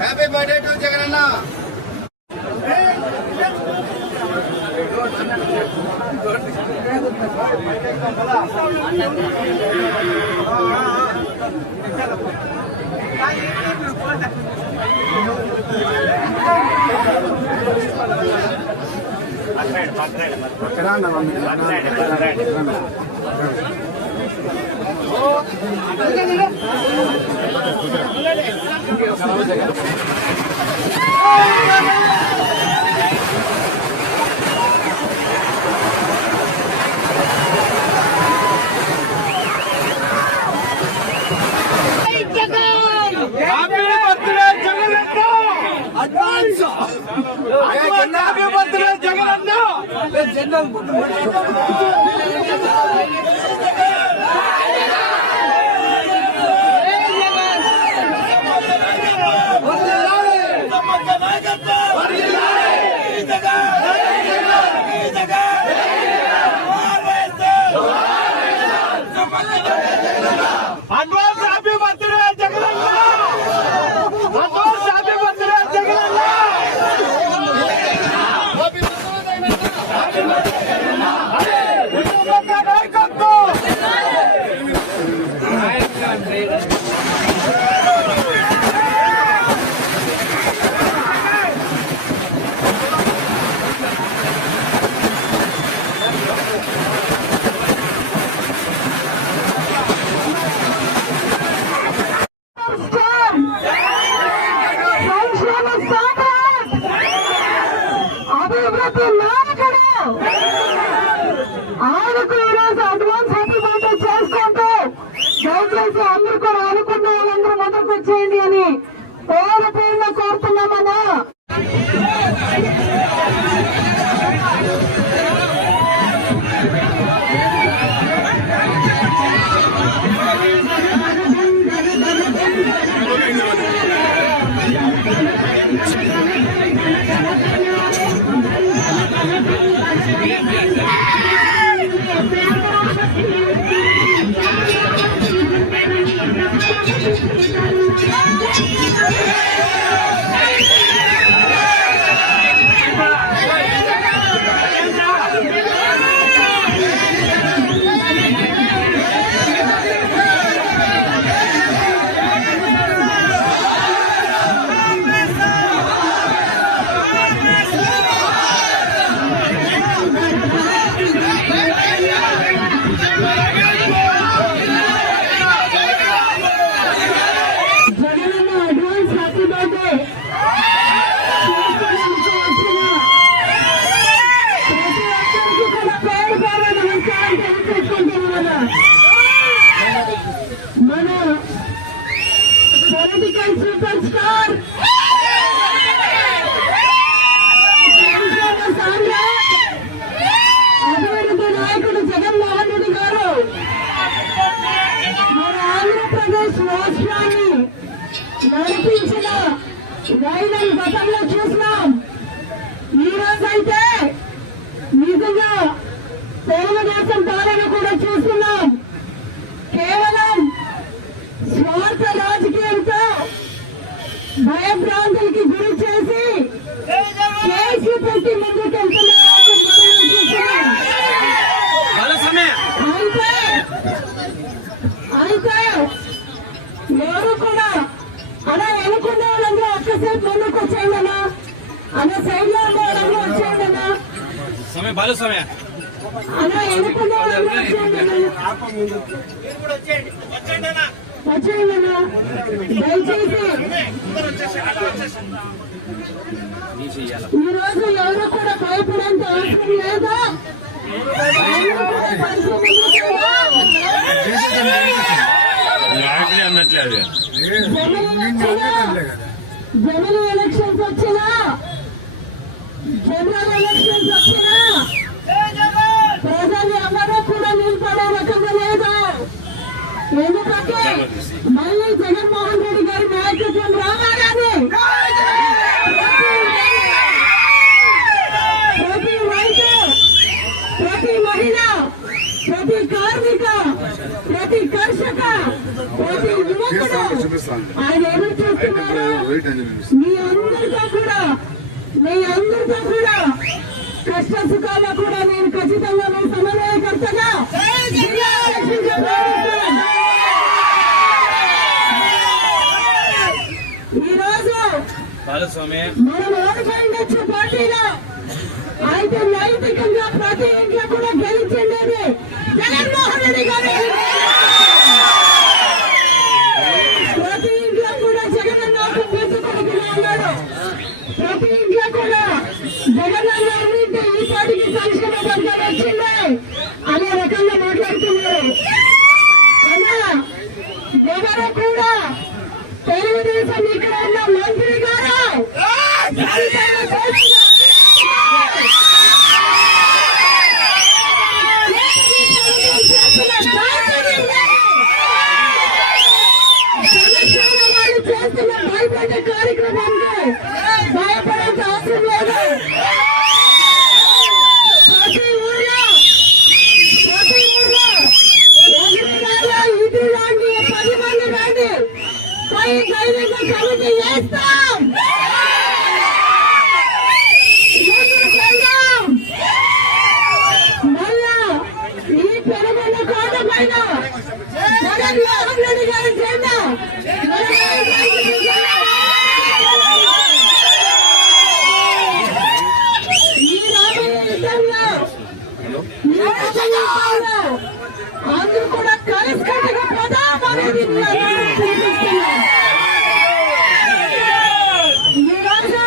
Happy birthday to Jagananna. Advance happy birthday Jagananna. Advance happy birthday Jagananna. Advance happy birthday Jagananna. అభివృద్ధి నాయకుడు ఆయనకు ఈరోజు అడ్వాన్స్ హ్యాపీ బర్త్డే చేసుకుంటూ దయచేసి అందరూ కూడా అనుకున్న వాళ్ళందరూ మొదటికి వచ్చేయండి అని పేరు పేరున కోరుతున్నామన్నా. మన పొలిటికల్ సూపర్ స్టార్ అభివృద్ధి నాయకుడు జగన్మోహన్ రెడ్డి గారు మన ఆంధ్రప్రదేశ్ రాష్ట్రాన్ని నడిపించిన రైతులు గతంలో చూసినాం. ఈ రోజైతే నిజంగా తెలుగుదేశం పాలన కూడా చూస్తున్నాం. కేవలం స్వార్థ రాజకీయంతో భయభ్రాంతులకి గురి చేసి కేసు పెట్టి ముందుకెళ్తున్నారు. అయితే ఎవరు కూడా అలా అనుకునే వాళ్ళందరూ ఒక్కసేపు ముందుకు వచ్చేయండనా, అలా సైడ్ లో ఉన్న వాళ్ళందరూ వచ్చేయండనా, అలా అనుకునే వాళ్ళందరూ వచ్చేయండనా. దయచేసి ఈ రోజు ఎవరు కూడా భయపడేంత అవసరం లేదు. జనరల్ ఎలక్షన్స్ జనరల్ ఎలక్షన్స్ వచ్చినా ప్రజలు ఎవరూ కూడా నిలబడే రకంగా లేదు. ఎందుకంటే మళ్ళీ జగన్మోహన్ రెడ్డి గారి నాయకత్వం రావాలని ప్రతి రైతు, ప్రతి మహిళ, ప్రతి కార్మిక, ప్రతి కర్షక, ప్రతి యువకుడు ఆయన ఏమి చేస్తున్నారు? మీ అందరితో కూడా కష్ట సుఖాల్లో కూడా నేను ఖచ్చితంగా మీ సమన్వయకర్తగా ఈరోజు మనం ఓడిపోయిండొచ్చు పార్టీలో, అయితే నైతికంగా ప్రతి ఇంట్లో కూడా గెలిచిండేది జగన్మోహన్ రెడ్డి గారు. ప్రతి ఇంట్లో కూడా జగన్ నాకు పెట్టుకుని ఉన్నాడు. ప్రతి ఇంట్లో కూడా జగన్ ఉంటే ఈ పార్టీకి సంక్షేమ పథకాలు వచ్చింది అనే రకంగా మాట్లాడుతున్నారు. అలా ఎవరు కూడా తెలుగుదేశం ఇక్కడ ఉన్న మంత్రి గారు చేస్తున్న భయపడే కార్యక్రమానికి భయపడాల్సిన అవసరం లేదు. ప్రతి ఊర్లో ఇది లాంటి 10 మంది రండి, పై ధైర్యంగా కమిటీ వేస్తాం. మళ్ళా ఈ పెరుగొండ కోట పైన జగన్మోహన్ రెడ్డి గారి జెండా అందరూ కూడా కలిసికట్టుగా ప్రధానమంత్రి ఈరోజు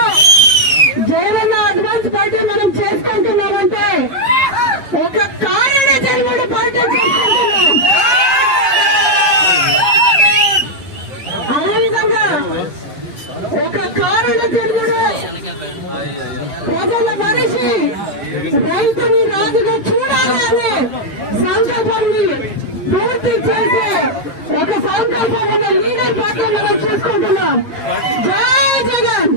జగనన్న అడ్వాన్స్ పార్టీ మనం చేసుకుంటున్నామంటే ఒక కారణ జన్ముడు పార్టీ చేసుకుంటున్నాం. అదేవిధంగా ఒక కారణ జన్ముడు ప్రజల మనిషి రైతుని రాజుగా చూడాలని సంకల్పాన్ని పూర్తి చేసే ఒక సంకల్పం ఉన్న లీడర్ పార్టీ మనం చేసుకుంటున్నాం. జై జగన్,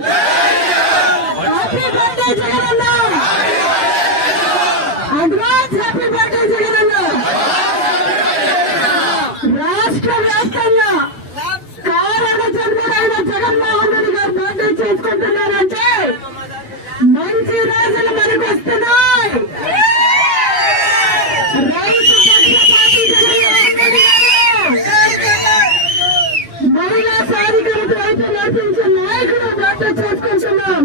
హ్యాపీ బర్త్డే జగన్ అన్న, అడ్వాన్స్ హ్యాపీ బర్త్డే జగన్ అన్న. రాష్ట్ర వ్యాప్తంగా కారణ జన్ముడైన జగన్మోహన్ రెడ్డి గారు బర్త్డే చేసుకుంటున్నారంటే మంచి రోజులు మనకు వస్తున్నాయి. రైతు పక్షపాతి జగన్మోహన్ రెడ్డి గారు మహిళా సాధికారత వైపు నడిపించే నాయకుడు బర్త్డే చేసుకుంటున్నాం.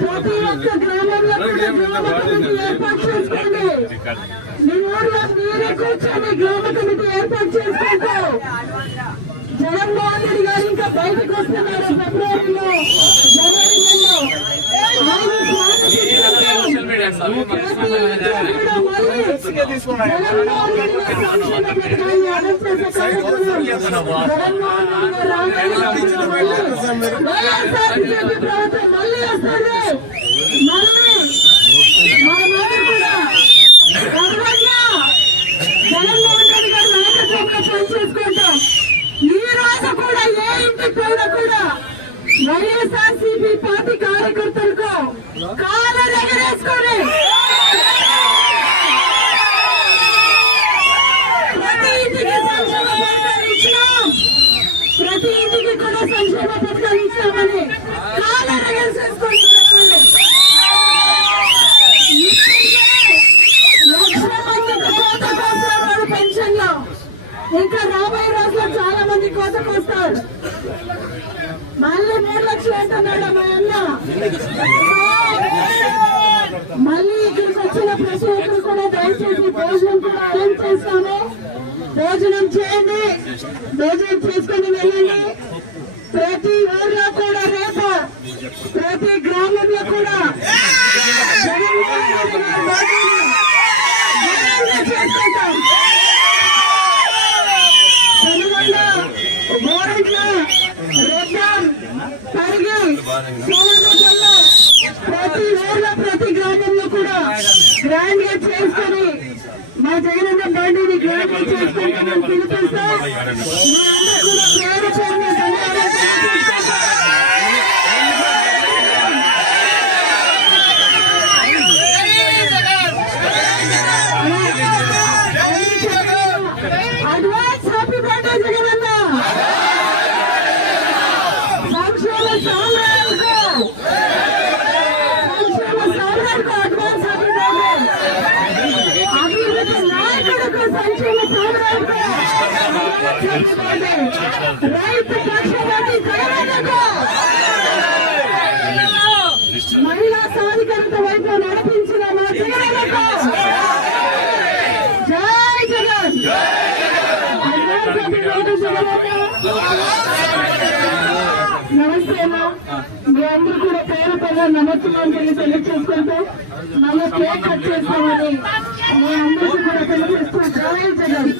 ప్రతి ఒక్క గ్రామంలో కూడా గ్రామ కమిటీ ఏర్పాటు చేసుకోండి. మీ ఊర్లో మీరే కూర్చొని గ్రామ కమిటీ ఏర్పాటు చేసుకుంటూ జగన్మోహన్ రెడ్డి గారు ఇంకా బయటకు వస్తున్నారు. ఫిబ్రవరిలో, జనవరి నెలలో ప్రభుత్వం మళ్ళీ వస్తుంది. జగన్మోహన్ రెడ్డి గారు నాయకత్వంలో పనిచేసుకుంటాం. ఈ రోజు కూడా ఏ ఇంటికి పోయినా కూడా వైఎస్ఆర్సీపీ పార్టీ కార్యకర్తలకు కాలర్ ఎగరేసుకొని ప్రతి ఇంటికి సంక్షేమ పథకాలు ఇచ్చినాం, ప్రతి ఇంటికి కూడా సంక్షేమ పథకాలు ఇచ్చామని కాలర్ ఎగరేసుకొని చెప్పండి. 1,00,000 మందికి కోతకు వస్తారు పెన్షన్ లో. ఇంకా రాబోయే రోజుల్లో చాలా మంది కోతకు వస్తారు. మళ్ళీ 3 లక్షలు అంటున్నాడు మా అన్న. మళ్ళీ ఇక్కడికి వచ్చిన ప్రతి ఒక్కరు కూడా దయచేసి భోజనం కూడా అరేంజ్ చేస్తాము. భోజనం చేయండి, భోజనం చేసుకుని వెళ్ళండి. ప్రతి ఊర్లో కూడా రేపు ప్రతి గ్రామంలో కూడా జగన్మోహన్ రెడ్డి గారి బర్త్డేని చేసుకుంటాం. పెనుగొండ, గోరంట్ల, రెడ్డాం, పరిగి, సోమరపేటలో ప్రతి ఊర్లో ప్రతి గ్రామంలో కూడా గ్రాండ్ గా చేసుకొని మా జగనన్న బండిని గ్రాండ్ గా చేసుకుంటామని పిలిపిస్తూ మీ అందరూ కూడా పేరు పేరున ధన్యవాదాలు తెలియజేస్తున్నాను. Advance happy birthday Jagananna. సంక్షేమ సామ్రాజ్యాలకు అడ్వాన్స్ హ్యాపీ బర్త్డే. అభివృద్ధి నాయకులకు సంక్షేమ సామ్రాజ్యాలకు రైతు పక్షపాతి జగనన్నకు మహిళా సాధికారత వైపు నడిపించిన మా జగనన్నకు జై జగన్. నమస్తే అమ్మా. మీ అందరూ కూడా పేరు పేరు నమస్కారం తెలియజేసుకుంటూ మళ్ళీ కేక్ కట్ చేస్తామని మీ అందరికీ కూడా తెలియజేస్తూ జై జగన్.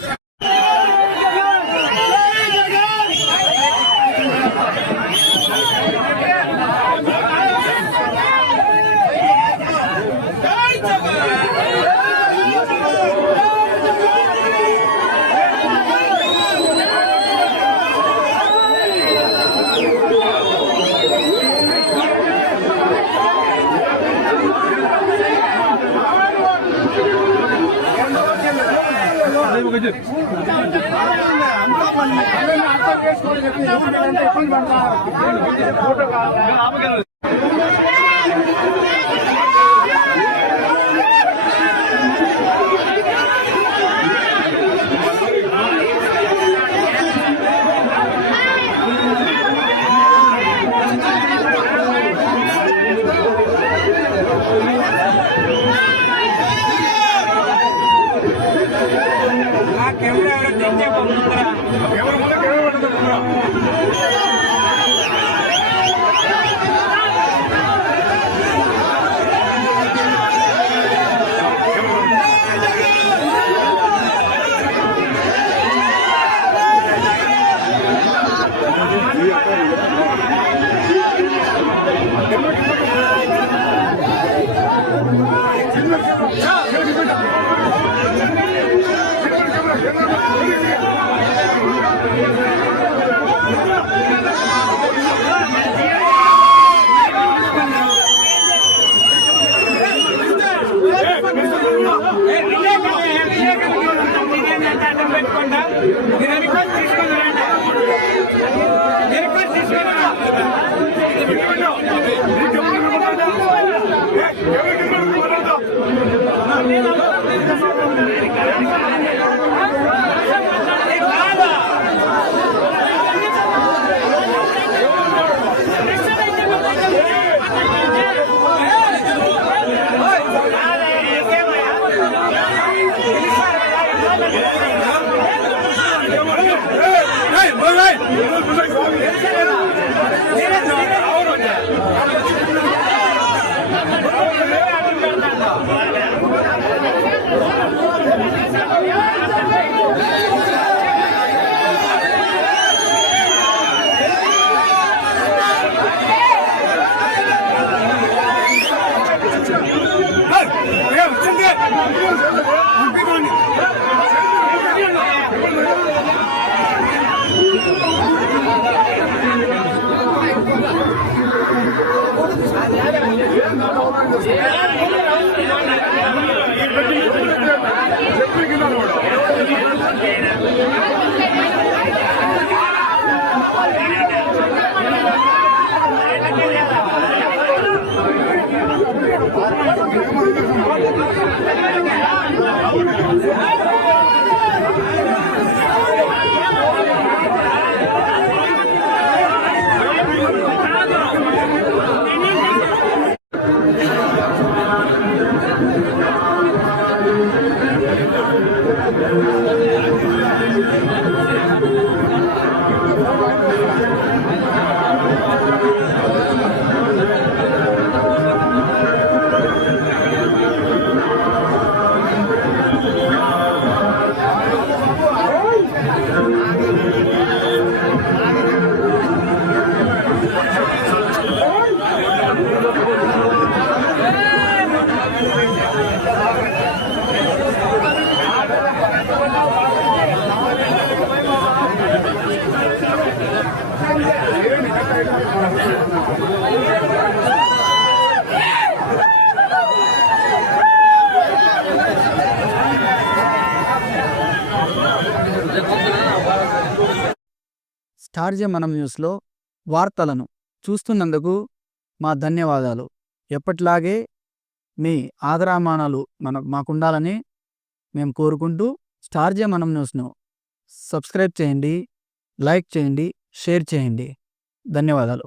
స్టార్ జే మనం న్యూస్లో వార్తలను చూస్తున్నందుకు మా ధన్యవాదాలు. ఎప్పటిలాగే మీ ఆదరామానాలు మాకుండాలని మేము కోరుకుంటూ స్టార్ జే మనం న్యూస్ను సబ్స్క్రైబ్ చేయండి, లైక్ చేయండి, షేర్ చేయండి. ధన్యవాదాలు.